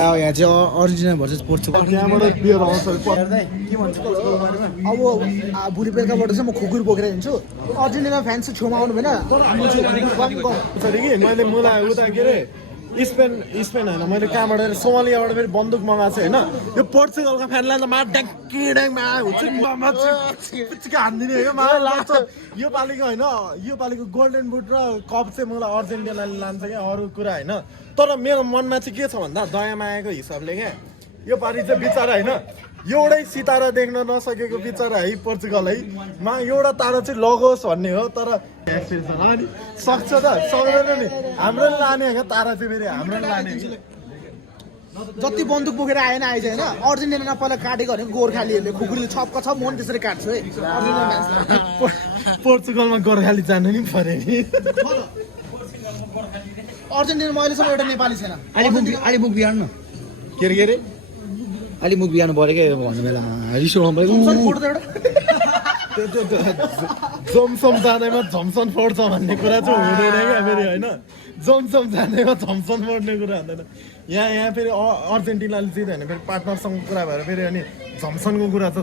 यहाँ चाहिँ original versus Portugal त्यहाँबाट बियर आउँछ के भन्छ अब भोलि बेलुकाबाट चाहिँ म खुकुर बोकेर हिँड्छु अर्जेन्टिना फ्यान्स चाहिँ छेउमा आउनु भएन कि मैले मलाई उता के अरे स्पेन होइन मैले कहाँबाट सोमालियाबाट फेरि बन्दुक मगाएको छु होइन यो पोर्चुगलको फ्यानलाई त मा ड्याङ्किड्याङमा हुन्छ हानिदिने हो मलाई लाग्छ यो पालिको होइन यो पालिको गोल्डन बुट र कप चाहिँ मलाई अर्जेन्टिनाले लान्छ क्या अरू कुरा होइन तर मेरो मनमा चाहिँ के छ भन्दा दया मायाको हिसाबले क्या यो पालि चाहिँ बिचरा होइन एउटै सितारा देख्न नसकेको बिचरा है पोर्चुगल है मा एउटा तारा चाहिँ लगोस् भन्ने हो तर अनि सक्छ त सक्दैन नि हाम्रो लाने हो क्या तारा चाहिँ फेरि हाम्रो लाने जति बन्दुक बोकेर आएन आएछ होइन अर्जेन्टिना पहिला काटेको भने गोर्खालीहरूले खुकुरीले छपका छ म त्यसरी काट्छु है पोर्चुगलमा गोर्खाली जानु नि पऱ्यो नि अर्जेन्टिनामा अहिलेसम्म एउटा नेपाली छैन अलिमुख बिहान न के अरे अलिमुख बिहान पऱ्यो क्या भन्ने बेला रिस उठाउनु जमसम जाँदैमा झम्सन फोड्छ भन्ने कुरा चाहिँ हुँदैन क्या फेरि होइन जमसम जाँदैमा झम्सन फोड्ने कुरा हुँदैन यहाँ फेरि अर्जेन्टिनाले जित्यो भने फेरि पार्टनरसँग कुरा भएर फेरि अनि झम्सनको कुरा छ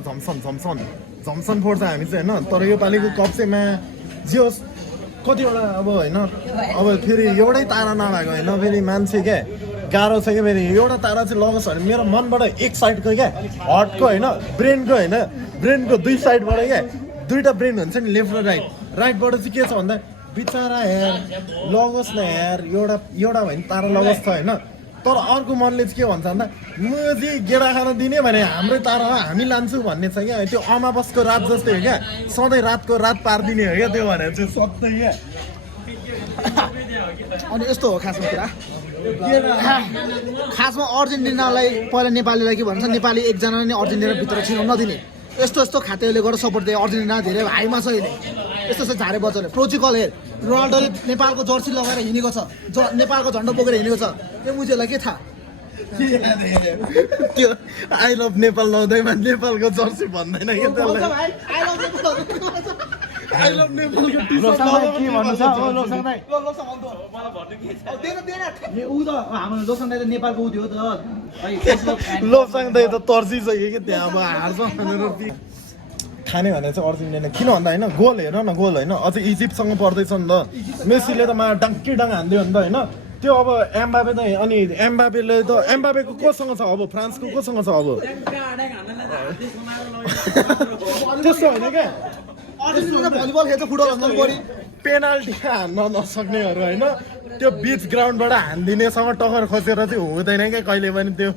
झम्सन फोड्छ हामी चाहिँ होइन तर यो पालिको कप चाहिँ जे होस् कतिवटा अब होइन अब फेरि एउटै तारा नभएको होइन फेरि मान्छे क्या गाह्रो छ क्या फेरि एउटा तारा चाहिँ लगोस् भने मेरो मनबाट एक साइडको क्या हर्टको होइन ब्रेनको दुई साइडबाट क्या दुईवटा ब्रेन हुन्छ नि लेफ्ट र राइटबाट चाहिँ के छ भन्दा बिचरा हेर लगोस् न हेर एउटा भयो नि तारा लगोस् छ होइन तर अर्को मनले चाहिँ के भन्छ भन्दा म चाहिँ गेडा खान दिने भने हाम्रै तारा हो हामी लान्छु भन्ने छ क्या त्यो अमावसको रात जस्तै हो क्या सधैँ रातको रात पारिदिने हो क्या त्यो भनेर चाहिँ सक्दै क्या अनि यस्तो हो खासमा कुरा खासमा अर्जेन्टिनालाई पहिला नेपालीलाई के भन्छ नेपाली एकजना नै अर्जेन्टिनाभित्र छिर्न नदिने यस्तो खातेहरूले गर्दा सपोर्ट दिए अर्जेन्टिना धेरै हाइमा छ अहिले यस्तो झारे बच्चाले पोर्चुगल हेर रोनाल्डोले नेपालको जर्सी लगाएर हिँडेको छ नेपालको झन्डा बोकेर हिँडेको छ त्यो मुझेलाई के थाहा त्यो आई लभ नेपाल लाउँदैमा नेपालको जर्सी भन्दैन क्या त्यसलाई आई लभ नेपालको टी सर्ट के भन्नु छ लोकसङ दाइ हाम्रो लोकसङ दाइ त नेपालको उ थियो त लोकसङ दाइ त तर्सिसक्यो कि त्यहाँ अब हार्छ भनेर खाने भने चाहिँ अर्जेन्टिना किन भन्दा होइन गोल हेर न गोल होइन अझै इजिप्टसँग पर्दैछ नि त मेसीले त मा डङ्की डङ हान्दियो नि त होइन त्यो अब एम्बापे त अनि एम्बापेको कोसँग छ अब फ्रान्सको कोसँग छ अब त्यस्तो होइन क्या भलिबल खेल्छ फुटबल भन्दा बढी पेनाल्टी हान्न नसक्नेहरू होइन त्यो बिच ग्राउन्डबाट हानिदिनेसँग टक्कर खोसेर चाहिँ हुँदैन क्या कहिले पनि त्यो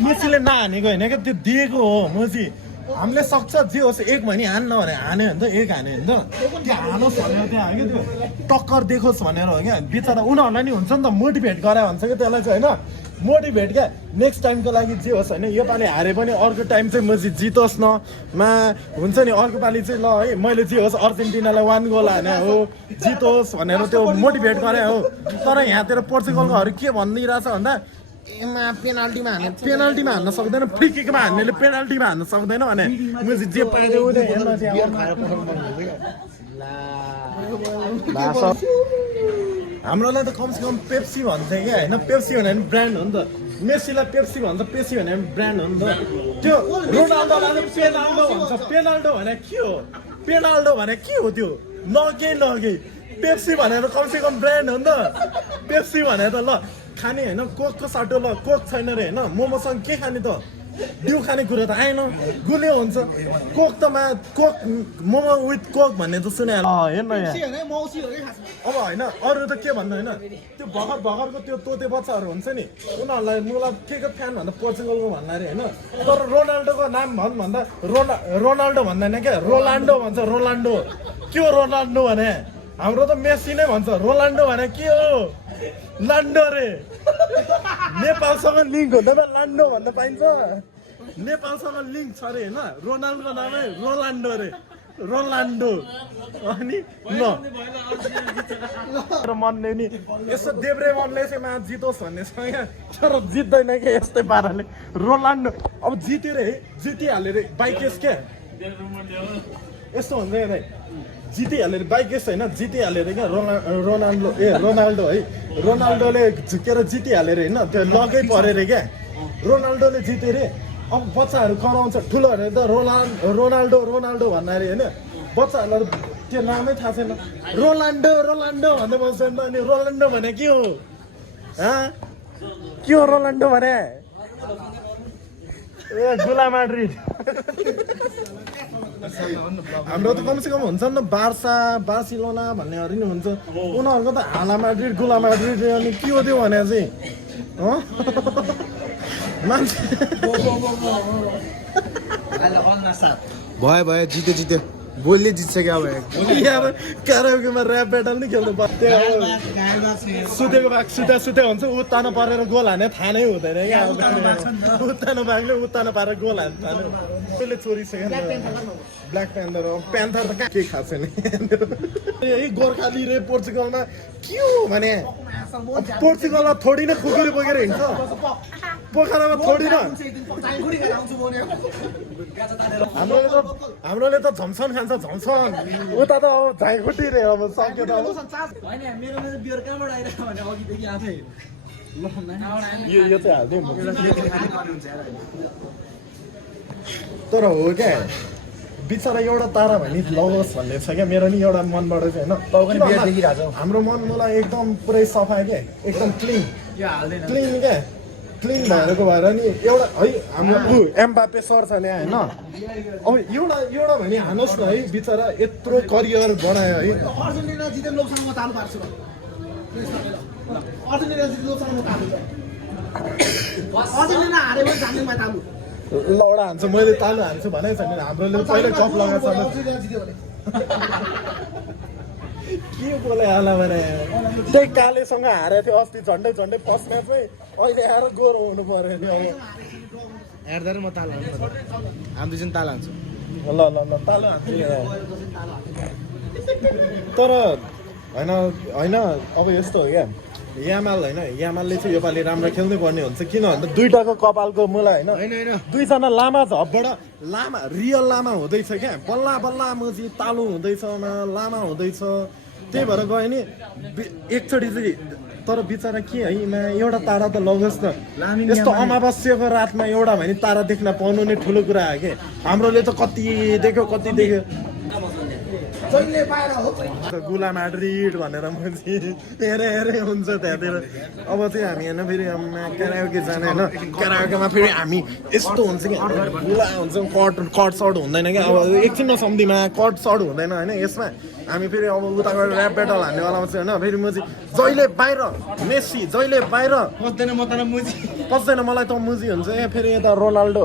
मेसीले नहानेको होइन क्या त्यो दिएको हो मेसी हामीले सक्छ जे होस् एक भने हान्न भने हान्यो भने त एक हान्यो भने त त्यो हानोस् भनेर त्यहाँ हो क्या त्यो टक्कर देखोस् भनेर हो क्या बिचरा उनीहरूलाई नि हुन्छ नि त मोटिभेट गरायो भन्छ क्या त्यसलाई चाहिँ होइन मोटिभेट क्या नेक्स्ट टाइमको लागि जे होस् होइन यो पालि हारे पनि अर्को टाइम चाहिँ म चाहिँ जितोस् न हुन्छ नि अर्को पालि चाहिँ ल है मैले जे होस् अर्जेन्टिनालाई 1 गोल हाने हो जितोस् भनेर त्यो मोटिभेट गरे हो तर यहाँतिर पोर्चुगलकोहरू के भनिदिइरहेछ भन्दा एमा पेनाल्टीमा हान्न सक्दैन फ्री किकमा हान्नेले पेनाल्टीमा हान्न सक्दैन भने म चाहिँ जे पाएँ हाम्रोलाई त कमसेकम पेप्सी भन्छ क्या होइन पेप्सी भने पनि ब्रान्ड हो नि त मेसीलाई पेप्सी भन्छ पेप्सी भने पनि ब्रान्ड हो नि त त्यो रोनाल्डोलाई पेनाल्डो भन्छ पेनाल्डो भने के हो पेनाल्डो भने के हो त्यो नगे पेप्सी भनेर कमसेकम ब्रान्ड हो नि त पेप्सी भने त ल खाने होइन कोकको साटो ल कोक छैन रे होइन मोमोसँग के खाने त दिउ खाने कुरा त आएन गुलियो हुन्छ कोक त कोक मोमो विथ कोक भन्ने त सुने हेर्न अब होइन अरू त के भन्नु होइन त्यो भर्खरको त्यो तोते बच्चाहरू हुन्छ नि उनीहरूलाई मलाई के को फ्यान भन्दा पोर्चुगलको भन्दा अरे होइन तर रोनाल्डोको नाम भन्दा रोनाल्डो भन्दैन क्या रोलान्डो भन्छ रोलान्डो के हो रोनाल्डो भने हाम्रो त मेसी नै भन्छ रोलान्डो भने के हो लान्डो रे नेपालसँग लिङ्क हुँदैन लान्डो भन्न पाइन्छ नेपालसँग लिङ्क छ अरे होइन रोनाल्डोको नामै रोलान्डो रे रोलान्डो अनि ल मनले नि यसो देब्रे मनले चाहिँ मा जितोस् भन्ने छ क्या तर जित्दैन क्या यस्तै पाराले रोलान्डो अब जित्यो रे जितिहाल्यो रे बाइकेस क्या यस्तो हुन्छ जितिहाल्यो रे बाइकेस होइन जितिहाल्यो रे क्या रोनाल्डो है रोनाल्डोले झुकेर जितिहाल्यो अरे होइन त्यो लगै पऱ्यो अरे क्या रोनाल्डोले जित्यो अरे अब बच्चाहरू कराउँछ ठुलोहरूले त रोनाल्डो रोनाल्डो भन्दा अरे होइन बच्चाहरूलाई त्यो नामै थाहा छैन रोनाल्डो रोनाल्डो भन्दै बस्छ नि त अनि रोनाल्डो भने के हो के हो रोनाल्डो भने ए गुला माड्रिड हाम्रो त कमसेकम हुन्छ नि त बार्सा बार्सिलोना भन्नेहरू नि हुन्छ उनीहरूको त हाला माड्रिड गुला माड्रिड अनि के हो त्यो भने चाहिँ मान्छे भयो जित्यो बोलले जित्सक्यो अब यहाँ क्याराओकेमा ऱ्याप ब्याटल नि खेल्नु पर्थ्यो सुतेको भाग सुते हुन्छ उत्तानो परेर गोल हाने थाहा नै हुँदैन क्या उत्तानो भागले उत्तानो पारेर गोल हान्नु थाल्यो त्यसले चोरिसक्यो ब्ल्याक प्यान्थर हो प्यान्थर त कहाँ केही खाएको छैन यही गोर्खाली रे पोर्चुगलमा के हो भने पोर्चुगलमा थोडी नै खुकुरी बोकेर हिँड्छ पोखरामा थोडी न हाम्रोले त झम्सन खान्छ झम्सन उता त अब झाइखुट्टी रे अब सक्यो त यो चाहिँ हाल्दै तर हो क्या बिचरा एउटा तारा भने लगोस् भन्ने छ क्या मेरो नि एउटा मनबाट चाहिँ होइन हाम्रो मन मलाई एकदम पुरै सफा क्या एकदम क्लिन क्या क्लिन भएरको भएर नि एउटा है हाम्रो एम्बापे सर छ नि होइन अब एउटा भने हानुहोस् न है बिचरा यत्रो करियर बनायो है अर्जेन्टिना जिते लोकसभामा तालु पार्छु अर्जेन्टिना जिते लोकसभामा तालु अर्जेन्टिना हारे पनि जान्ने म तालु लौडा हान्छु मैले तालु हान्छु भनेको छैन हाम्रोले पहिल्यै कप लगाएको छ के बोले हाला भने त्यही कालेसँग हारेको थियो अस्ति झन्डै फर्स्ट म्याचमै अहिले आएर गोरो हुनु पर्यो नि अब हेर्दा म ताल हाम्रो जुन ताल हान्छु ल तालु हान्छु तर होइन अब यस्तो हो क्या यामाल होइन यामालले चाहिँ योपालि राम्रो खेल्नै पर्ने हुन्छ किन भन्दा दुईटाको कपालको मुला होइन दुईजना लामा झपबाट लामा रियल लामा हुँदैछ क्या बल्ला मुजी तालु हुँदैछ लामा हुँदैछ त्यही भएर गयो नि एकचोटि चाहिँ तर बिचरा के है एउटा तारा त लगोस् न यस्तो अमावस्याको रातमा एउटा भने तारा देख्न पाउनु नै ठुलो कुरा हो कि हाम्रोले त कति देख्यो गुला माड्रिड भनेर हेरे हुन्छ त्यहाँतिर अब चाहिँ हामी होइन फेरि क्याराओके जाने होइन क्याराओकेमा फेरि हामी यस्तो हुन्छ कि गुला हुन्छ कट सर्ट हुँदैन क्या अब एकछिनमा सम्धिमा कट सर्ट हुँदैन होइन यसमा हामी फेरि अब उताबाट ऱ्याप ब्याटल हान्नेवालामा चाहिँ होइन फेरि म चाहिँ जहिले बाहिर मेस्सी जहिले बाहिर पस्दैन मलाई त मुजी हुन्छ यहाँ फेरि यता रोनाल्डो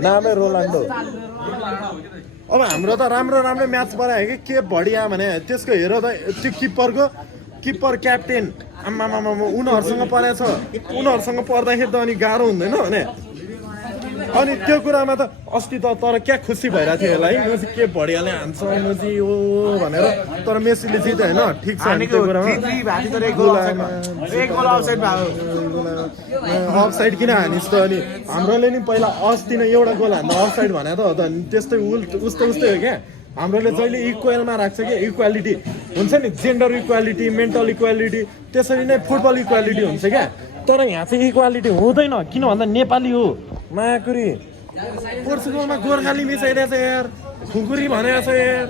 नामै रोनाल्डो अब हाम्रो त राम्रो म्याच परायो कि के बढिया भने त्यसको हेर त त्यो किप्पर क्याप्टेन आम्मामा उनीहरूसँग परेछ उनीहरूसँग पर्दाखेरि त अनि गाह्रो हुँदैन भने अनि त्यो कुरामा त अस्ति त तर क्या खुसी भइरहेको थियो होला है म चाहिँ के बढियाले हान्छ म चाहिँ यो भनेर तर मेस्सीले जित्यो होइन ठिक छ त्यो कुरामा अफसाइड किन हानिस् त अनि हाम्रोले नि पहिला अस्ति नै एउटा गोल हान्दा अफसाइड भने त हो त त्यस्तै उस्तै हो क्या हाम्रोले जहिले इक्वेलमा राख्छ क्या इक्वालिटी हुन्छ नि जेन्डर इक्वालिटी मेन्टल इक्वालिटी त्यसरी नै फुटबल इक्वालिटी हुन्छ क्या तर यहाँ चाहिँ इक्वालिटी हुँदैन किन भन्दा नेपाली हो माकुरी पोर्चुगलमा गोर्खाली मिसाइरहेको छ यार खुकुरी भनेको छ यार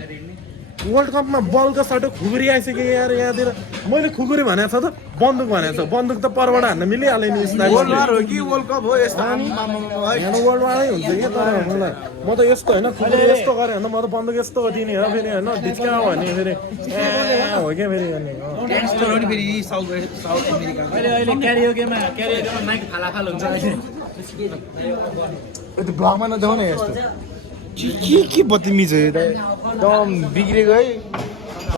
वर्ल्ड कपमा बलको सट्टो खुकुरी आइसक्यो यार यहाँतिर मैले खुकुरी भनेको छ त बन्दुक भनेको छ बन्दुक त परबाट हान्न मिलिहाल्यो नि वर्ल्ड वार हो कि वर्ल्ड कप हो यस्तो यहाँ वर्ल्ड वारै हुन्छ कि तर मलाई म त यस्तो होइन खुकुरी यस्तो गरेँ भने म त बन्दुक यस्तो दिने हो फेरि होइन ढिच्का भने फेरि हो क्या फेरि अहिले क्यारियोकेमा माइक फालाफाल हुन्छ त्यो ब्लगमा नदेऊ न यस्तो के बत्तिमिज हो यो त एकदम बिग्रेको है